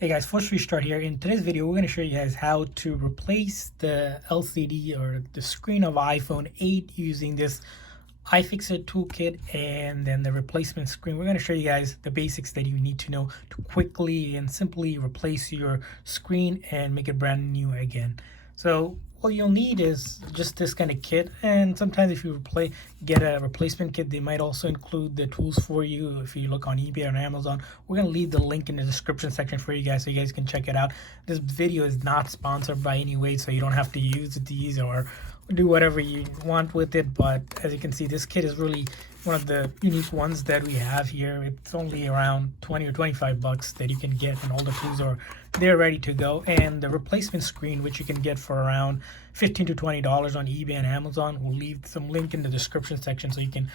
Hey guys, ForceRestart here. In today's video, we're going to show you guys how to replace the LCD or the screen of iPhone 8 using this iFixit toolkit and then the replacement screen. We're going to show you guys the basics that you need to know to quickly and simply replace your screen and make it brand new again. So all you'll need is just this kind of kit, and sometimes if you get a replacement kit, they might also include the tools for you. If you look on eBay or Amazon, we're going to leave the link in the description section for you guys so you guys can check it out. This video is not sponsored by any way, so you don't have to use these or do whatever you want with it, but as you can see, this kit is really one of the unique ones that we have here. It's only around 20 or 25 bucks that you can get, and all the tools are there ready to go. And the replacement screen, which you can get for around $15 to $20 on eBay and Amazon, we'll leave some link in the description section so you can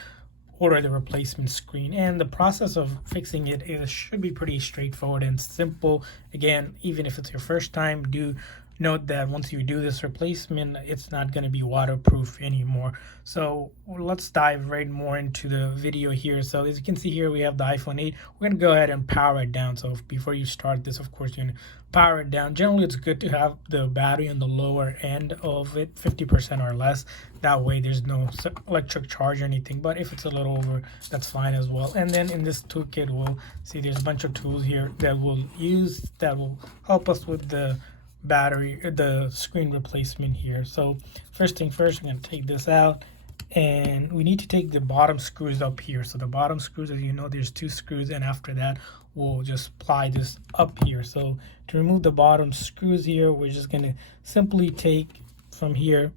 order the replacement screen. And the process of fixing it should be pretty straightforward and simple. Again, even if it's your first time, do note that once you do this replacement, it's not going to be waterproof anymore. So let's dive right more into the video here. So as you can see here, we have the iPhone 8. We're going to go ahead and power it down. So before you start this, of course, you're going to power it down. Generally, it's good to have the battery on the lower end of it, 50% or less. That way there's no electric charge or anything, but if it's a little over, that's fine as well. And then in this toolkit, we'll see there's a bunch of tools here that we'll use that will help us with the the screen replacement here. So first thing first, I'm going to take this out, and we need to take the bottom screws up here. So the bottom screws, as you know, there's 2 screws, and after that we'll just ply this up here. So to remove the bottom screws here, we're just going to simply take from here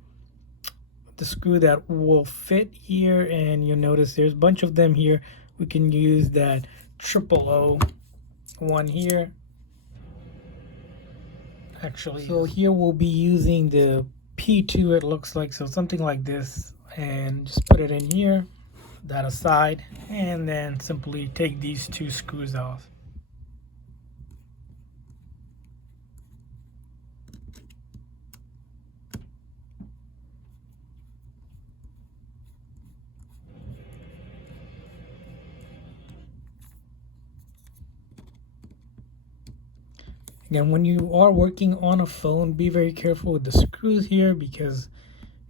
the screw that will fit here, and you'll notice there's a bunch of them here. We can use that 000 one here. Actually, so here we'll be using the P2, it looks like, so something like this, and just put it in here, that aside, and then simply take these 2 screws off. Again, when you are working on a phone, be very careful with the screws here, because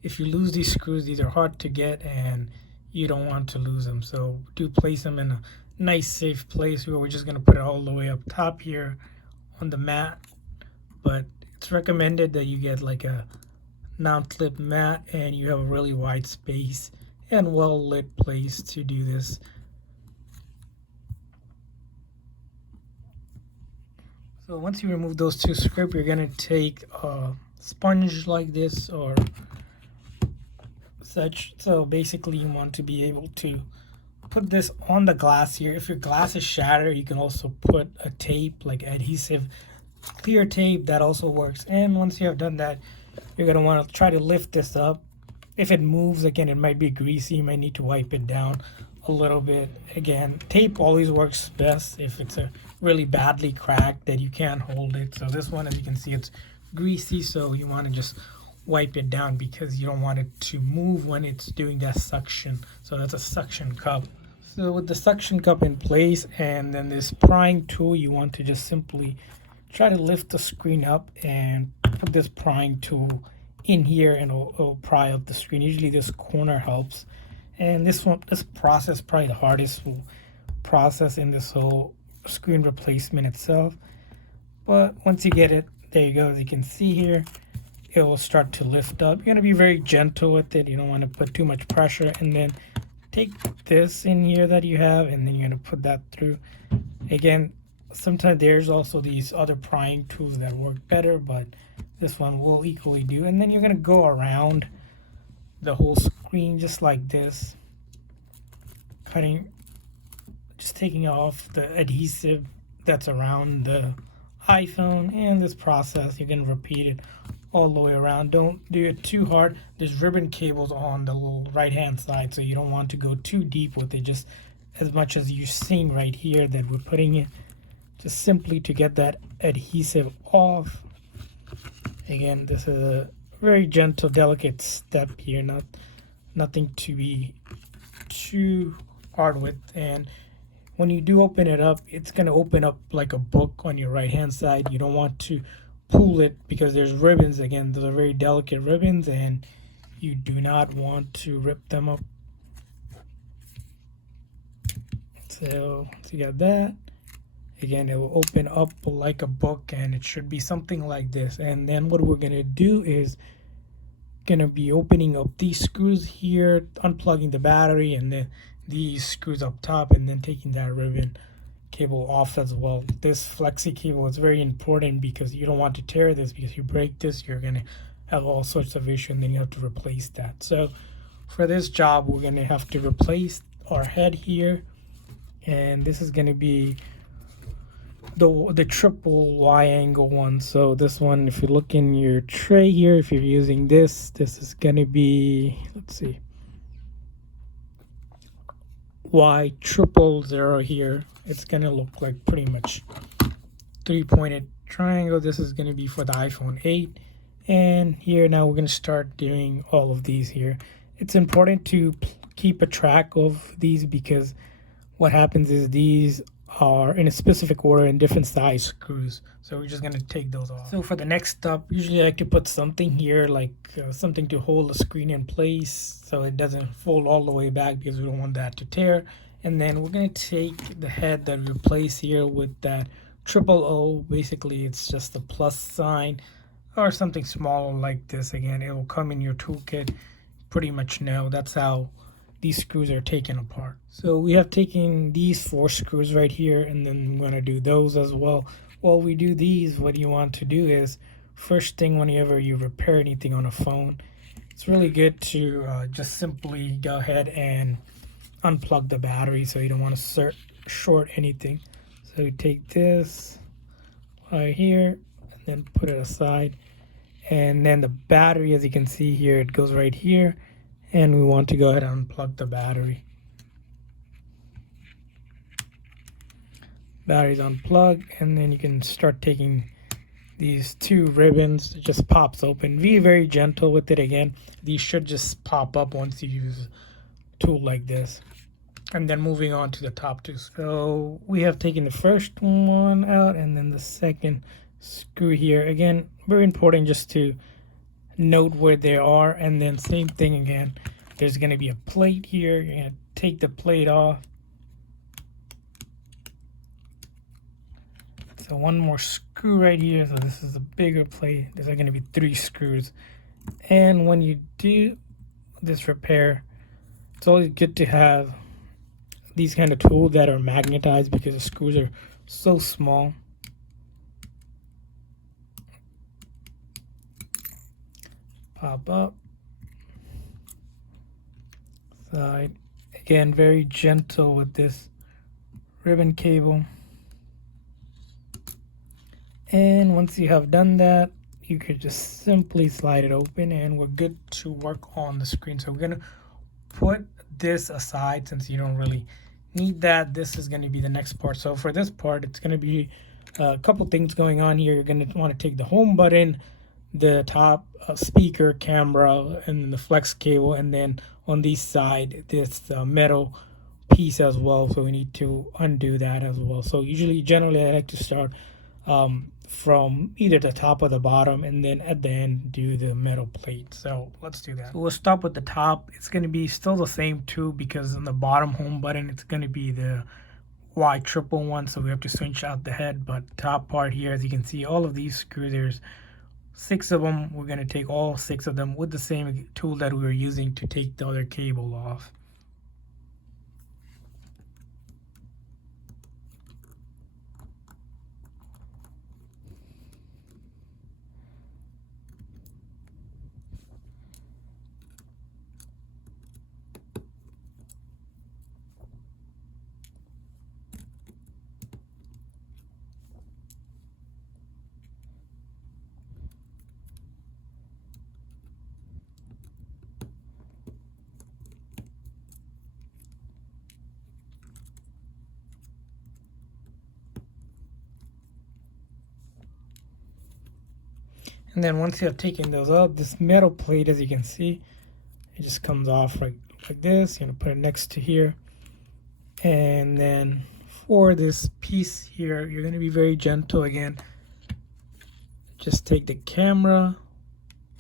if you lose these screws, these are hard to get and you don't want to lose them. So do place them in a nice safe place where we're just going to put it all the way up top here on the mat. But it's recommended that you get like a non-clip mat and you have a really wide space and well lit place to do this. So once you remove those 2 screws, you're going to take a sponge like this or such. So basically you want to be able to put this on the glass here. If your glass is shattered, you can also put a tape, like adhesive clear tape, that also works. And once you have done that, you're going to want to try to lift this up. If it moves, again, it might be greasy, you might need to wipe it down a little bit. Again, tape always works best if it's a really badly cracked that you can't hold it. So this one, as you can see, it's greasy, so you want to just wipe it down because you don't want it to move when it's doing that suction. So that's a suction cup. So with the suction cup in place and then this prying tool, you want to just simply try to lift the screen up and put this prying tool in here, and it'll pry up the screen. Usually this corner helps. And this process, probably the hardest process in this whole screen replacement itself. But once you get it, there you go. As you can see here, it will start to lift up. You're going to be very gentle with it. You don't want to put too much pressure. And then take this in here that you have, and then you're going to put that through. Again, sometimes there's also these other prying tools that work better, but this one will equally do. And then you're going to go around the whole screen just like this, just taking off the adhesive that's around the iPhone. And this process, you can repeat it all the way around. Don't do it too hard. There's ribbon cables on the little right hand side, so you don't want to go too deep with it, just as much as you're seeing right here that we're putting it, just simply to get that adhesive off. Again, this is a very gentle, delicate step here, nothing to be too hard with. And when you do open it up, it's going to open up like a book on your right hand side. You don't want to pull it because there's ribbons. Again, those are very delicate ribbons and you do not want to rip them up. So you got that. Again, it will open up like a book and it should be something like this. And then what we're going to do is going to be opening up these screws here, unplugging the battery, and then these screws up top, and then taking that ribbon cable off as well. This flexi cable is very important because you don't want to tear this, because you break this, you're going to have all sorts of issues and then you have to replace that. So for this job, we're going to have to replace our head here, and this is going to be the triple Y angle one. So this one, if you look in your tray here, if you're using this is going to be, let's see, Y000 here. It's going to look like pretty much 3-pointed triangle. This is going to be for the iPhone 8. And here now we're going to start doing all of these here. It's important to keep a track of these because what happens is these are in a specific order in different size screws. So we're just going to take those off. So for the next step, usually I like to put something here, like something to hold the screen in place so it doesn't fold all the way back, because we don't want that to tear. And then we're going to take the head that we replace here with that triple O. Basically, it's just a plus sign or something small like this. Again, it will come in your toolkit. Pretty much know that's how these screws are taken apart. So we have taken these 4 screws right here, and then I'm going to do those as well. While we do these, what you want to do is, first thing whenever you repair anything on a phone, it's really good to just simply go ahead and unplug the battery, so you don't want to short anything. So you take this right here and then put it aside, and then the battery, as you can see here, it goes right here, and we want to go ahead and unplug the battery. Battery's unplugged, and then you can start taking these 2 ribbons. It just pops open. Be very gentle with it. Again, these should just pop up once you use a tool like this. And then moving on to the top 2. So we have taken the first one out, and then the second screw here. Again, very important just to note where they are. And then same thing again, there's going to be a plate here. You're going to take the plate off. So one more screw right here. So this is a bigger plate. There's going to be 3 screws. And when you do this repair, it's always good to have these kind of tools that are magnetized, because the screws are so small. Pop up. Side. Again, very gentle with this ribbon cable. And once you have done that, you could just simply slide it open and we're good to work on the screen. So we're going to put this aside since you don't really need that. This is going to be the next part. So for this part, it's going to be a couple things going on here. You're going to want to take the home button, the top speaker, camera, and the flex cable, and then on the side, this metal piece as well. So we need to undo that as well. So generally, I like to start from either the top or the bottom, and then at the end do the metal plate. So let's do that. So we'll start with the top. It's going to be still the same too, because on the bottom home button it's going to be the Y111, so we have to switch out the head. But top part here, as you can see, all of these screws, there's 6 of them. We're going to take all 6 of them with the same tool that we were using to take the other cable off. And then once you have taken those up, this metal plate, as you can see, it just comes off like this. You're going to put it next to here. And then for this piece here, you're going to be very gentle again. Just take the camera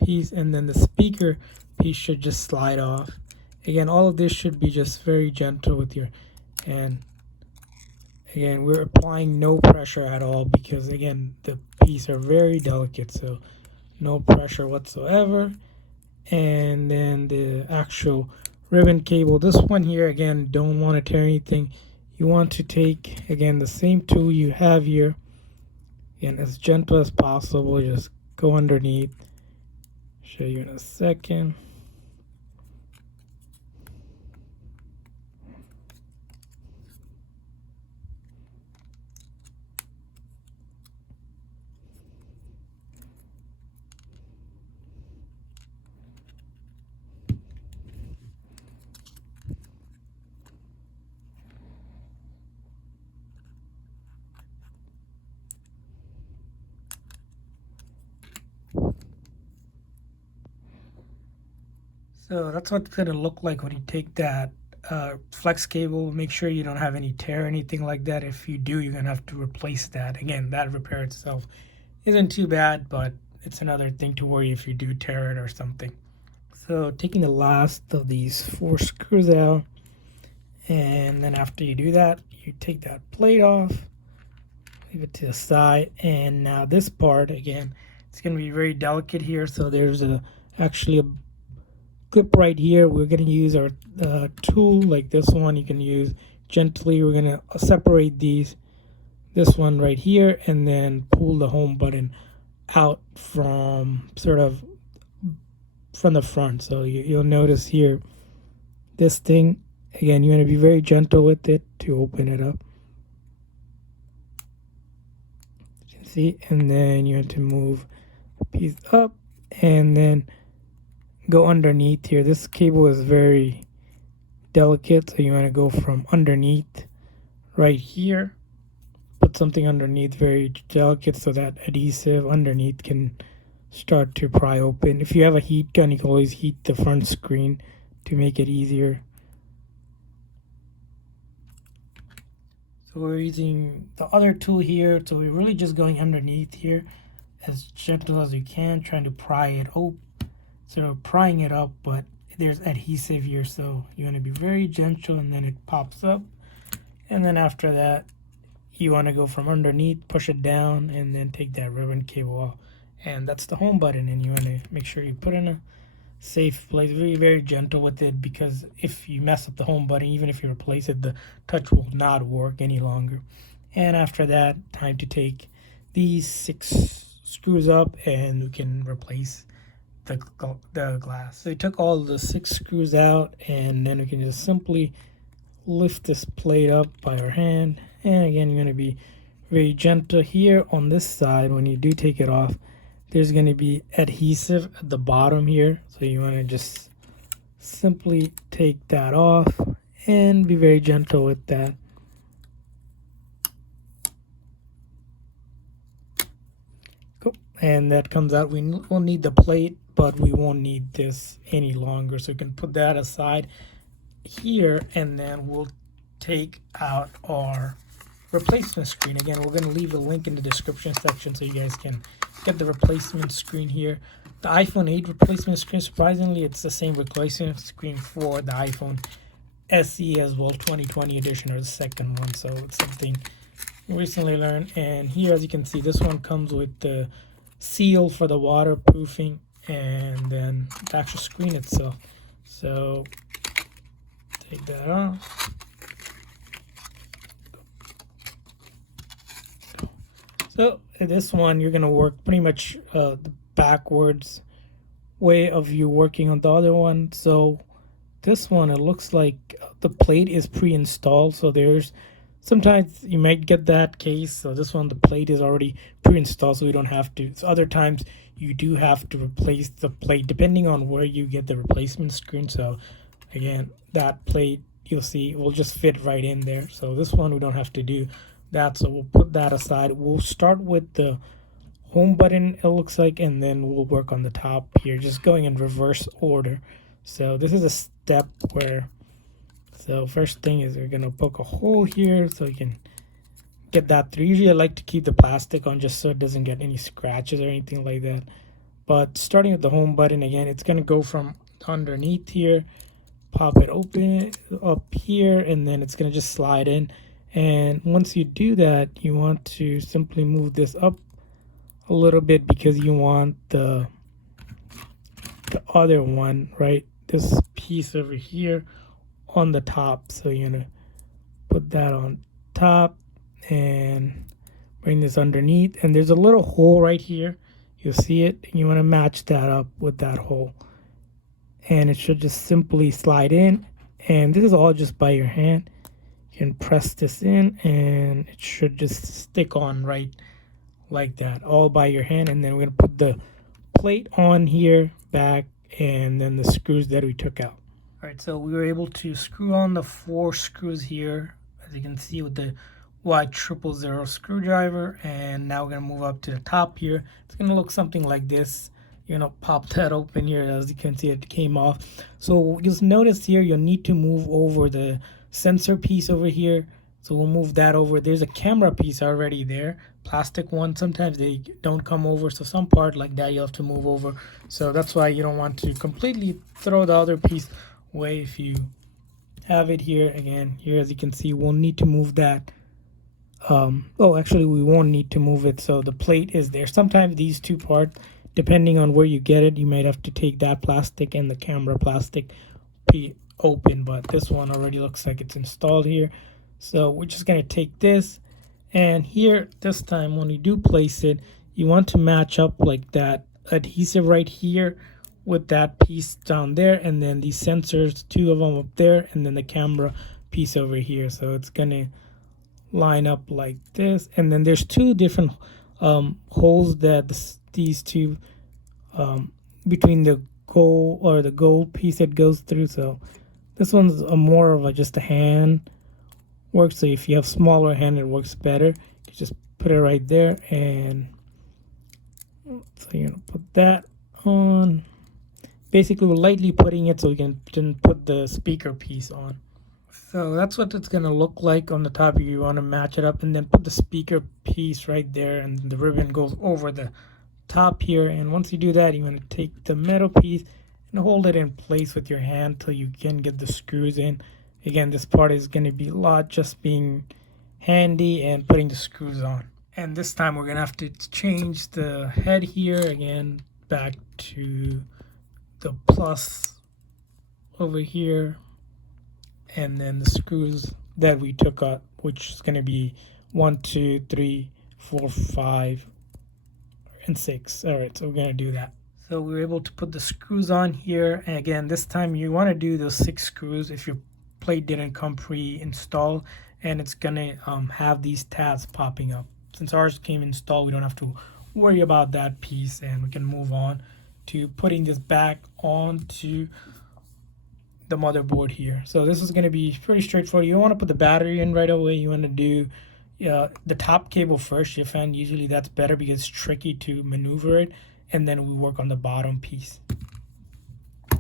piece and then the speaker piece should just slide off. Again, all of this should be just very gentle with your hand. Again, we're applying no pressure at all because again, the pieces are very delicate, so no pressure whatsoever. And then the actual ribbon cable, this one here, again, don't want to tear anything. You want to take, again, the same tool you have here, and as gentle as possible, just go underneath. Show you in a second. So that's what it's going to look like when you take that flex cable. Make sure you don't have any tear or anything like that. If you do, you're going to have to replace that. Again, that repair itself isn't too bad, but it's another thing to worry if you do tear it or something. So taking the last of these 4 screws out, and then after you do that, you take that plate off, leave it to the side, and now this part, again, it's going to be very delicate here. So there's actually a clip right here. We're going to use our tool like this one. You can use gently. We're going to separate this one right here, and then pull the home button out from the front. So you'll notice here, this thing, again, you want to be very gentle with it to open it up. You can see, and then you have to move the piece up and then go underneath here. This cable is very delicate, so you want to go from underneath right here, put something underneath very delicate so that adhesive underneath can start to pry open. If you have a heat gun, you can always heat the front screen to make it easier. So we're using the other tool here, so we're really just going underneath here as gentle as you can, trying to pry it open. So prying it up, but there's adhesive here, so you want to be very gentle, and then it pops up. And then after that, you want to go from underneath, push it down, and then take that ribbon cable off. And that's the home button, and you want to make sure you put in a safe place. Very, very gentle with it, because if you mess up the home button, even if you replace it, the touch will not work any longer. And after that, time to take these 6 screws up, and we can replace the glass. So we took all the 6 screws out, and then we can just simply lift this plate up by our hand. And again, you're going to be very gentle here on this side. When you do take it off, there's going to be adhesive at the bottom here, so you want to just simply take that off and be very gentle with that. Cool. And that comes out. We'll need the plate, but we won't need this any longer, so we can put that aside here, and then we'll take out our replacement screen. Again, we're going to leave a link in the description section so you guys can get the replacement screen here. The iPhone 8 replacement screen, surprisingly, it's the same replacement screen for the iPhone SE as well, 2020 edition, or the second one. So it's something we recently learned. And here, as you can see, this one comes with the seal for the waterproofing, and then the actual screen itself. So take that off. So this one, you're going to work pretty much the backwards way of you working on the other one. So this one, it looks like the plate is pre-installed. So there's sometimes you might get that case. So this one, the plate is already pre-installed, so we don't have to. So other times you do have to replace the plate depending on where you get the replacement screen. So again, that plate, you'll see, will just fit right in there. So this one, we don't have to do that, so we'll put that aside. We'll start with the home button, it looks like, and then we'll work on the top here, just going in reverse order. So this is a step where, so first thing is we're gonna poke a hole here so you can get that through. Usually I like to keep the plastic on just so it doesn't get any scratches or anything like that. But starting with the home button again, it's going to go from underneath here, pop it open up here, and then it's going to just slide in. And once you do that, you want to simply move this up a little bit because you want the other one, right? This piece over here on the top. So you're going to put that on top and bring this underneath. And there's a little hole right here. You'll see it. And you want to match that up with that hole. And it should just simply slide in. And this is all just by your hand. You can press this in and it should just stick on right like that, all by your hand. And then we're going to put the plate on here, back, and then the screws that we took out. All right, so we were able to screw on the 4 screws here, as you can see, with the Y000 screwdriver. And now we're going to move up to the top here. It's going to look something like this. You're going to pop that open here. As you can see, it came off. So just notice here, you'll need to move over the sensor piece over here. So we'll move that over. There's a camera piece already there, plastic one. Sometimes they don't come over, so some part like that you have to move over. So that's why you don't want to completely throw the other piece away. If you have it here, again, here as you can see, we'll need to move that. Oh, actually we won't need to move it. So the plate is there. Sometimes these two parts, depending on where you get it, you might have to take that plastic and the camera plastic open, but this one already looks like it's installed here. So we're just going to take this, and here this time when you do place it, you want to match up like that adhesive right here with that piece down there, and then these sensors, 2 of them up there, and then the camera piece over here. So it's going to line up like this, and then there's 2 different holes that these 2 between the gold piece that goes through. So this one's more of just a hand work. So if you have smaller hand, it works better. You just put it right there, and so you're gonna put that on. Basically, we're lightly putting it so we can then put the speaker piece on. So that's what it's gonna look like on the top. You want to match it up, and then put the speaker piece right there, and the ribbon goes over the top here. And once you do that, you want to take the metal piece and hold it in place with your hand till you can get the screws in. Again, this part is going to be a lot just being handy and putting the screws on. And this time we're going to have to change the head here again back to the plus over here, and then the screws that we took out, which is going to be 1, 2, 3, 4, 5, and 6. All right, so we're going to do that. So we were able to put the screws on here, and again, this time you want to do those 6 screws if your plate didn't come pre-installed, and it's gonna have these tabs popping up. Since ours came installed, we don't have to worry about that piece, and we can move on to putting this back onto the motherboard here. So this is going to be pretty straightforward. You don't want to put the battery in right away. You want to do the top cable first. You find usually that's better because it's tricky to maneuver it, and then we work on the bottom piece.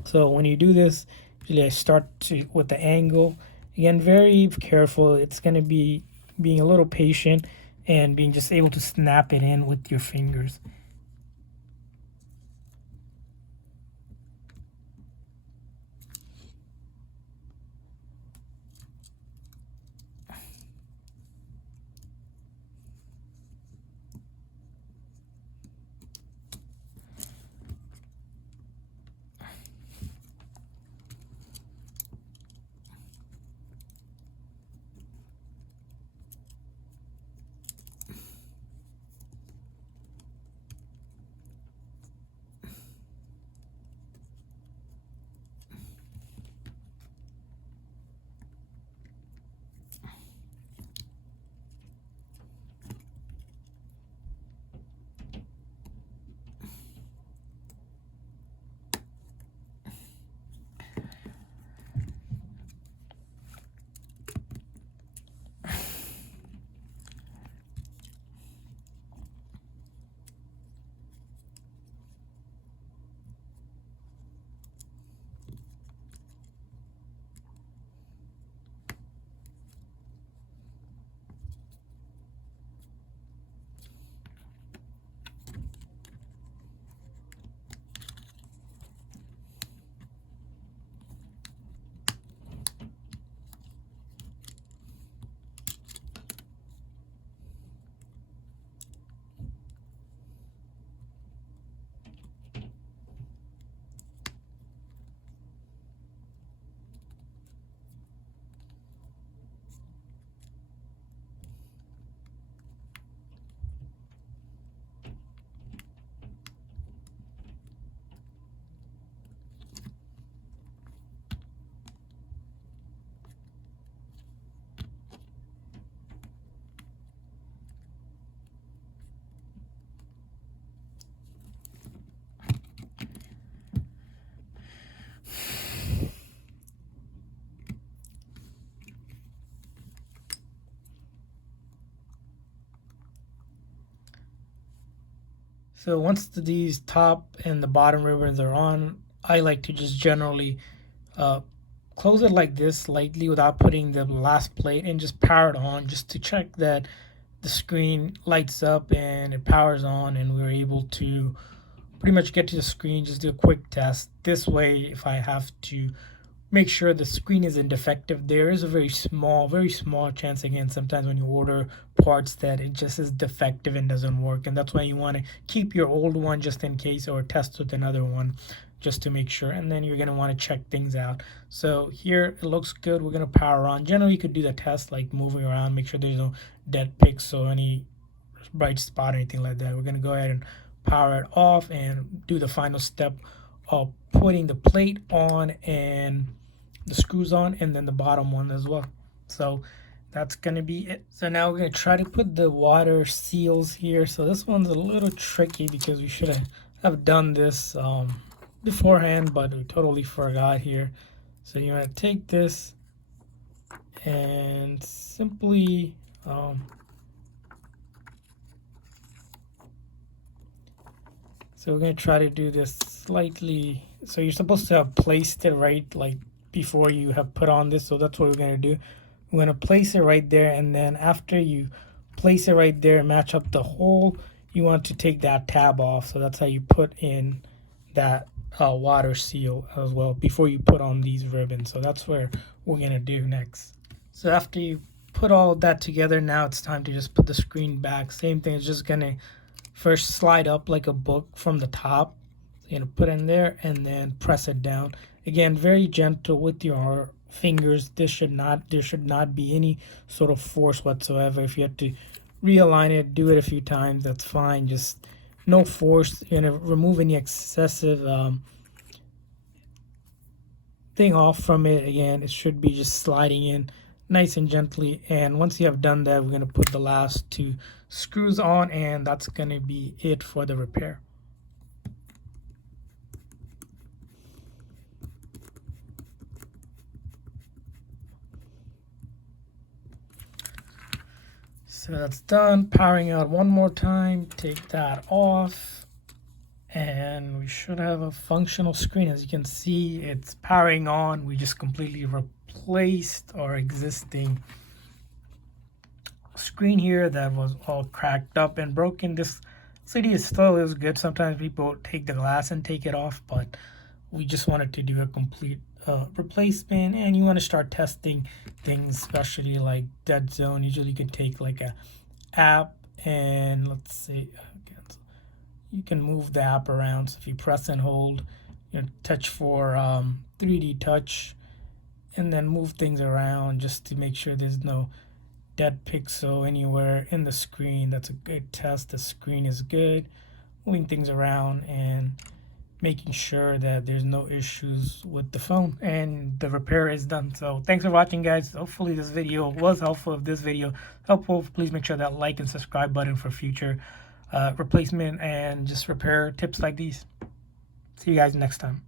So when you do this, usually I start with the angle. Again, very careful. It's going to be being a little patient and being just able to snap it in with your fingers. So once these top and the bottom ribbons are on, I like to just generally uh, close it like this slightly without putting the last plate and just power it on just to check that the screen lights up and it powers on and we're able to pretty much get to the screen. Just do a quick test. This way, if I have to make sure the screen isn't defective, there is a very small chance again sometimes when you order parts that it just is defective and doesn't work, and that's why you want to keep your old one just in case or test with another one just to make sure, and then you're going to want to check things out. So here it looks good. We're going to power on. Generally you could do the test like moving around, make sure there's no dead pixel, any bright spot or anything like that. We're going to go ahead and power it off and do the final step of putting the plate on and the screws on, and then the bottom one as well. So that's gonna be it. So now we're gonna try to put the water seals here. So this one's a little tricky because we should have done this beforehand, but we totally forgot here. So you want to take this and simply so we're going to try to do this slightly. So you're supposed to have placed it right like before you have put on this. So that's what we're going to do. We're going to place it right there. And then after you place it right there and match up the hole, you want to take that tab off. So that's how you put in that water seal as well before you put on these ribbons. So that's where we're going to do next. So after you put all of that together, now it's time to just put the screen back. Same thing, it's just going to first slide up like a book from the top. You're gonna put in there and then press it down. Again, very gentle with your fingers. There should not be any sort of force whatsoever. If you have to realign it, do it a few times, that's fine. Just no force. You're gonna remove any excessive thing off from it. Again, it should be just sliding in nice and gently, and once you have done that, we're going to put the last two screws on, and that's going to be it for the repair. So that's done. Powering out one more time, take that off, and we should have a functional screen. As you can see, it's powering on. We just completely replaced our existing screen here that was all cracked up and broken. This CD is still is good. Sometimes people take the glass and take it off, but we just wanted to do a complete replacement. And you want to start testing things, especially like dead zone. Usually you can take like a app and let's see, you can move the app around. So if you press and hold, you know, touch for 3D touch, and then move things around just to make sure there's no dead pixel anywhere in the screen. That's a good test. The screen is good. Moving things around and making sure that there's no issues with the phone, and the repair is done. So thanks for watching, guys. Hopefully this video was helpful. If this video helpful, please make sure that like and subscribe button for future replacement and just repair tips like these. See you guys next time.